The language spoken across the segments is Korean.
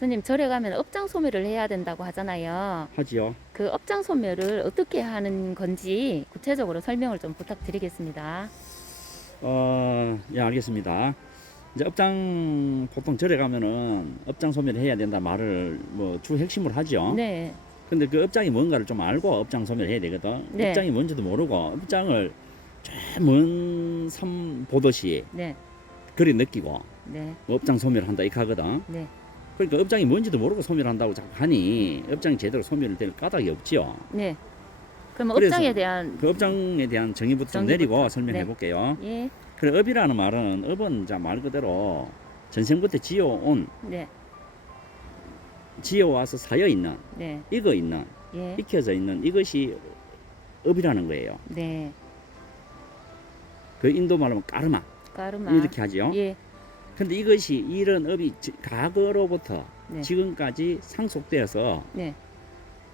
스님 절에 가면 업장 소멸을 해야 된다고 하잖아요. 하지요. 그 업장 소멸을 어떻게 하는 건지 구체적으로 설명을 좀 부탁드리겠습니다. 예, 알겠습니다. 이제 업장 보통 절에 가면은 업장 소멸을 해야 된다 말을 뭐 주 핵심으로 하죠. 네, 근데 그 업장이 뭔가를 좀 알고 업장 소멸을 해야 되거든. 네. 업장이 뭔지도 모르고 업장을 저 먼 산 보듯이 네, 그리 느끼고 네, 업장 소멸한다 이렇게 하거든. 네. 그러니까 업장이 뭔지도 모르고 소멸한다고 자꾸 하니 업장이 제대로 소멸될 까닭이 없지요. 네. 그럼 그래서 업장에 대한 그 업장에 대한 정의부터 좀 정의부터. 내리고 설명해 네. 볼게요. 예, 그래, 업이라는 말은 업은 자 말 그대로 전생부터 지어온, 네, 지어와서 사여 있는, 네, 익어 있는, 예, 익혀져 있는 이것이 업이라는 거예요. 네. 그 인도 말하면 까르마 까르마. 이렇게 하죠. 예, 근데 이것이 이런 업이 과거로부터 네, 지금까지 상속되어서 네,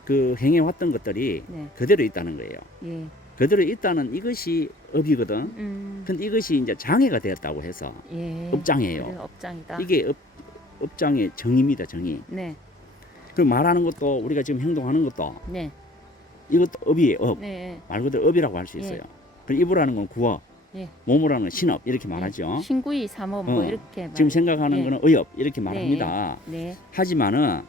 그 행해왔던 것들이 네, 그대로 있다는 거예요. 예. 그대로 있다는 이것이 업이거든. 근데 이것이 이제 장애가 되었다고 해서 예. 업장이에요. 그래, 업장이다. 이게 업장의 정의입니다, 정의. 네, 그 말하는 것도 우리가 지금 행동하는 것도 네, 이것도 업이에요, 업. 네. 말 그대로 업이라고 할 수 예. 있어요. 그리고 입으라는 건 구업, 예. 몸으라는 건 신업 이렇게 말하죠. 신구이 삼업 뭐 어. 이렇게 지금 생각하는 예. 거는 의업 이렇게 말합니다. 네, 하지만은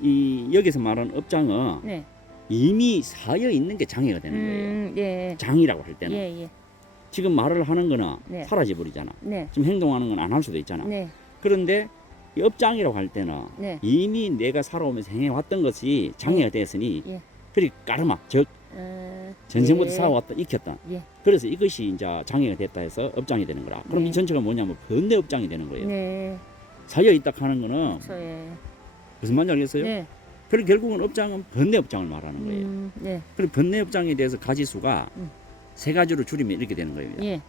이 여기서 말하는 업장은 네. 이미 사여 있는 게 장애가 되는 거예요. 예, 장이라고 할 때는 예, 예. 지금 말을 하는 거는 네. 사라져 버리잖아. 네, 지금 행동하는 건 안 할 수도 있잖아. 네, 그런데 이 업장이라고 할 때는 네. 이미 내가 살아오면서 행해왔던 것이 장애가 됐으니 예. 그리 까르마 즉 전생부터 예. 살아왔다 익혔다. 예. 그래서 이것이 이제 장애가 됐다 해서 업장이 되는 거라. 그럼 네. 이 전체가 뭐냐면 번뇌 업장이 되는 거예요. 네, 사여 있다 하는 거는 그렇죠, 예. 무슨 말인지 알겠어요? 네, 그리고 결국은 업장은 번뇌 업장을 말하는 거예요. 네, 그리고 번뇌 업장에 대해서 가지수가 음. 세 가지로 줄이면 이렇게 되는 거예요. 예.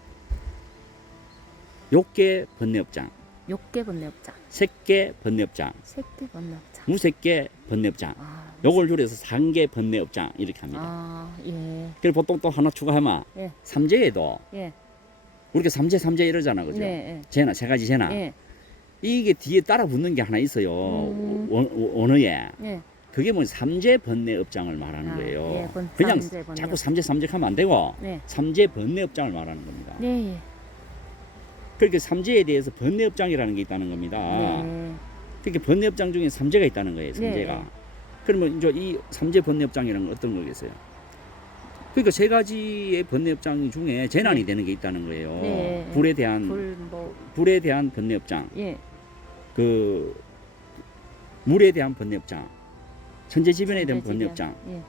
욕계 번뇌 업장, 욕계 번뇌업장, 색계 번뇌 업장, 색계 번뇌업장. 무색계 번뇌 업장. 아, 요걸 줄여서 상계 번뇌 업장 이렇게 합니다. 아, 예, 그리고 보통 또 하나 추가하면 예. 삼재에도 예. 우리가 삼재 이러잖아, 그죠? 네, 재나 세 가지 재나. 예, 이게 뒤에 따라 붙는 게 하나 있어요. 원어에. 예. 그게 뭐 삼재 번뇌 업장을 말하는 아, 거예요. 예, 그냥 삼재 번뇌 자꾸 업장. 삼재 하면 안 되고 네, 삼재 번뇌 업장을 말하는 겁니다. 네, 예. 그렇게 삼재에 대해서 번뇌 업장이라는 게 있다는 겁니다. 네, 그렇게 번뇌 업장 중에 삼재가 있다는 거예요. 삼재가. 네. 그러면 이제 이 삼재 번뇌 업장이라는 건 어떤 거겠어요? 그러니까 세 가지의 번뇌 업장 중에 재난이 네. 되는 게 있다는 거예요. 네. 불에 대한 불뭐 불에 대한 번뇌 업장, 예, 그 물에 대한 번뇌 업장, 천재지변에 대한 번뇌 천재지변. 업장.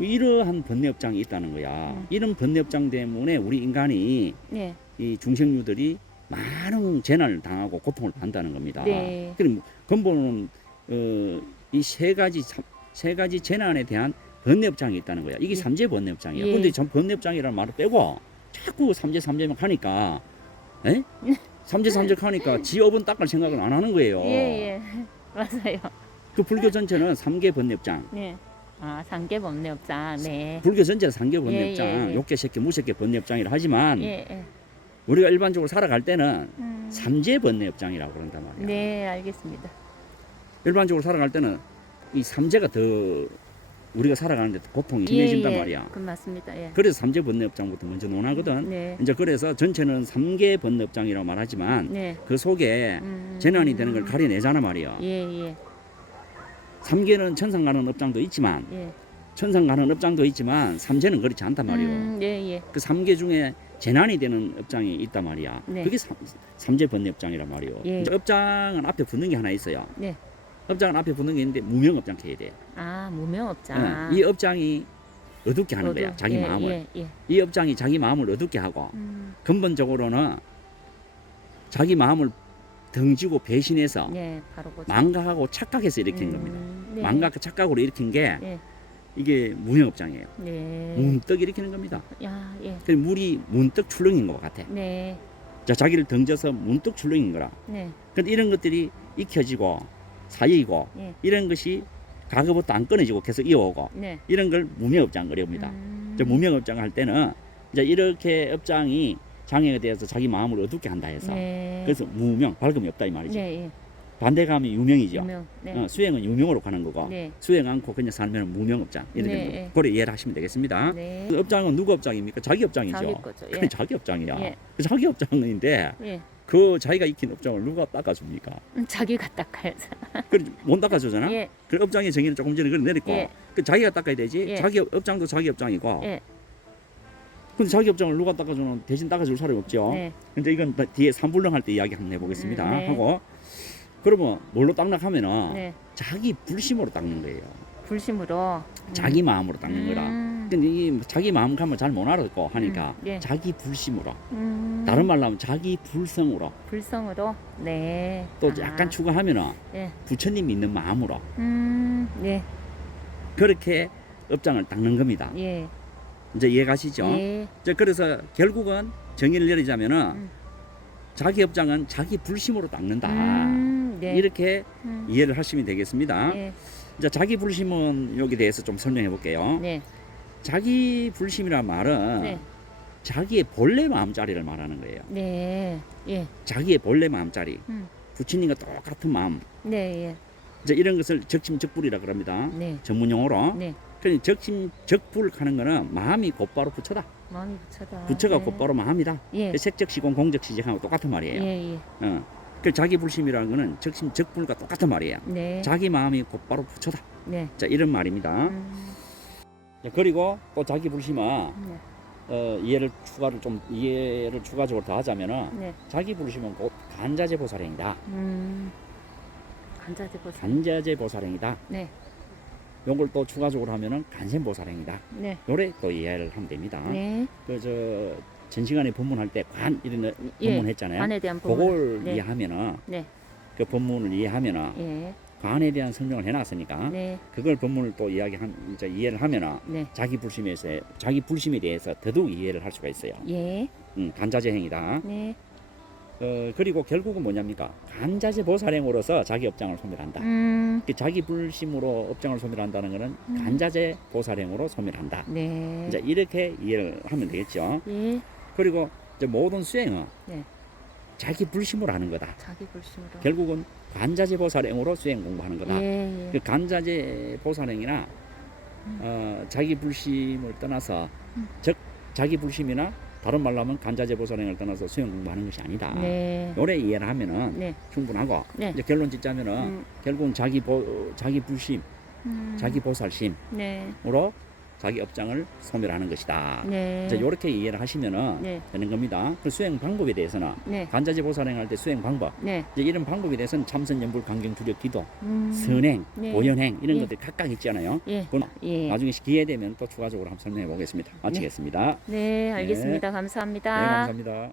예, 이러한 번뇌 업장이 있다는 거야. 이런 번뇌 업장 때문에 우리 인간이 네, 이 중생류들이 많은 재난을 당하고 고통을 받는다는 겁니다. 네. 그럼 근본은 이 세 가지 재난에 대한 번뇌 업장이 있다는 거야. 이게 예. 삼재 번뇌 업장이야. 예. 근데 전 번뇌 업장이라는 말을 빼고 자꾸 삼재만 하니까, 에? 삼재 하니까 지업은 닦을 생각을 안 하는 거예요. 예, 예. 맞아요. 그 불교 전체는 삼계 번뇌 업장. 네. 아, 상계 번뇌업장. 네. 불교 전체는 삼계 번뇌 예, 업장, 예, 예. 욕계, 색계, 무색계 번뇌 업장이라 하지만 예, 예. 우리가 일반적으로 살아갈 때는 음. 삼재 번뇌 업장이라고 그런단 말이야. 네, 알겠습니다. 일반적으로 살아갈 때는 이 삼재가 더 우리가 살아가는데 더 고통이 심해진단 말이야. 그 맞습니다. 예. 그래서 삼재 번뇌 업장부터 먼저 논하거든. 네. 이제 그래서 전체는 삼계 번뇌 업장이라고 말하지만 네. 그 속에 재난이 되는 걸 가려내잖아 말이야. 예, 예. 삼계는 천상 가는 업장도 있지만 예. 천상 가는 업장도 있지만 삼재는 그렇지 않단 말이오. 예, 예. 그 삼계 중에 재난이 되는 업장이 있단 말이야. 네. 그게 삼재 번뇌 업장이란 말이오. 예. 이제 업장은 앞에 붙는 게 하나 있어요. 네. 업장은 앞에 붙는 게 있는데 무명 업장 해야 돼. 아, 무명업장. 이 업장이 어둡게 하는 거야. 자기 예, 마음을. 예, 예. 이 업장이 자기 마음을 어둡게 하고 근본적으로는 자기 마음을 등지고 배신해서 예, 바로 보죠. 망각하고 착각해서 일으킨 겁니다. 네. 망각과 착각으로 일으킨 게 예. 이게 무명업장이에요. 네. 문득 일으키는 겁니다. 야, 예. 그래서 물이 문득 출렁인 것 같아. 네. 자, 자기를 등져서 문득 출렁인 거라. 네. 근데 이런 것들이 익혀지고 사이고 예. 이런 것이 과거부터 안 끊어지고 계속 이어오고 네. 이런 걸 무명업장 그럽니다. 저 무명업장 할 때는 이제 이렇게 업장이 장애가 되어서 자기 마음을 어둡게 한다 해서 네. 그래서 무명 밝음이 없다 이 말이죠. 네, 예. 반대감이 유명이죠. 유명. 네. 수행은 유명으로 가는 거고 네. 수행 않고 그냥 살면 무명업장 이런 네, 거 네. 그래 이해를 하시면 되겠습니다. 네. 그 업장은 누구 업장입니까? 자기 업장이죠. 자기 거죠. 그래 예. 자기 업장이야. 예. 그 자기 업장인데 예. 그 자기가 익힌 업장을 누가 닦아줍니까? 자기가 닦아야죠. 그래 못 닦아주잖아. 예. 그 업장의 정의는 조금 전에 그걸 내렸고 예. 그 자기가 닦아야 되지. 예. 자기 업장도 자기 업장이고. 예. 근데 자기 업장을 누가 닦아주는 대신 닦아줄 사람이 없죠. 네. 근데 이건 뒤에 삼불능 할 때 이야기 한번 해보겠습니다. 네. 하고 그러면 뭘로 닦락하면은 네. 자기 불심으로 닦는 거예요. 불심으로. 자기 마음으로 닦는 거라. 근데 이 자기 마음 가면 잘 못 알아듣고 하니까 예. 자기 불심으로. 음. 다른 말로 하면 자기 불성으로. 불성으로. 네. 또 약간 추가하면은 예. 부처님 믿는 마음으로. 예. 그렇게 업장을 닦는 겁니다. 예. 이제 이해가시죠? 예. 이제 그래서 결국은 정의를 내리자면은 음. 자기 업장은 자기 불심으로 닦는다. 네. 이렇게 음. 이해를 하시면 되겠습니다. 예. 이제 자기 불심은 여기 대해서 좀 설명해 볼게요. 네. 자기 불심이란 말은 네. 자기의 본래 마음자리를 말하는 거예요. 네. 예. 자기의 본래 마음자리. 음. 부처님과 똑같은 마음. 네. 예. 이제 이런 것을 적심적불이라 그럽니다. 네. 전문 용어로. 네. 그러니 적심적불 하는 거는 마음이 곧바로 부처다. 마음이 부처다. 부처가 네. 곧바로 마음이다. 예. 색적시공 공적시적하고 똑같은 말이에요. 예. 예. 그 자기 불심이라는 거는 적심적불과 똑같은 말이에요. 네. 자기 마음이 곧바로 부처다. 네. 자 이런 말입니다. 자, 그리고 또 자기 불심은 네. 이해를 추가적으로 더 하자면은 네. 자기 불심은 곧 간자재 보살행이다. 간자재 보살. 간자재 보살행이다. 네. 요걸 또 추가적으로 하면은 간생 보살행이다. 네. 요래 또 이해를 하면 됩니다. 네. 그 전 시간에 법문할 때 관 이런 예. 법문했잖아요. 관에 대한 부분. 그걸 네. 이해하면은 네. 그 법문을 이해하면은 예. 관에 대한 설명을 해놨으니까 네. 그걸 법문을 또 이제 이해를 하면은 네. 자기 불심에 대해서 더더욱 이해를 할 수가 있어요. 예. 간자재 행위다. 네. 그리고 결국은 뭐냐니까 간자재 보살행으로서 자기 업장을 소멸한다. 자기 불심으로 업장을 소멸한다는 것은 간자재 보살행으로 소멸한다. 네. 이제 이렇게 이해를 하면 되겠죠. 예. 그리고 이제 모든 수행은 네. 자기 불심으로 하는 거다. 자기 불심으로. 결국은 간자재 보살행으로 수행 공부하는 거다. 예. 그 간자재 보살행이나 자기 불심을 떠나서 즉 자기 불심이나 다른 말로 하면 간자재 보살행을 떠나서 수행 공부하는 것이 아니다. 네. 요래 이해를 하면은 네. 충분하고 네. 이제 결론 짓자면은 음. 결국은 자기 불심, 자기 보살심으로 네. 자기 업장을 소멸하는 것이다. 네. 이제 이렇게 이해를 하시면은 네. 되는 겁니다. 그 수행 방법에 대해서는 네. 간자재 보살행할 때 수행 방법 네. 이제 이런 방법에 대해서는 참선, 연불, 강경, 주력, 기도, 음. 선행, 네. 보현행 이런 예. 것들이 각각 있잖아요. 예. 그건 예. 나중에 기회 되면 또 추가적으로 한번 설명해 보겠습니다. 마치겠습니다. 네, 알겠습니다. 네, 감사합니다. 감사합니다.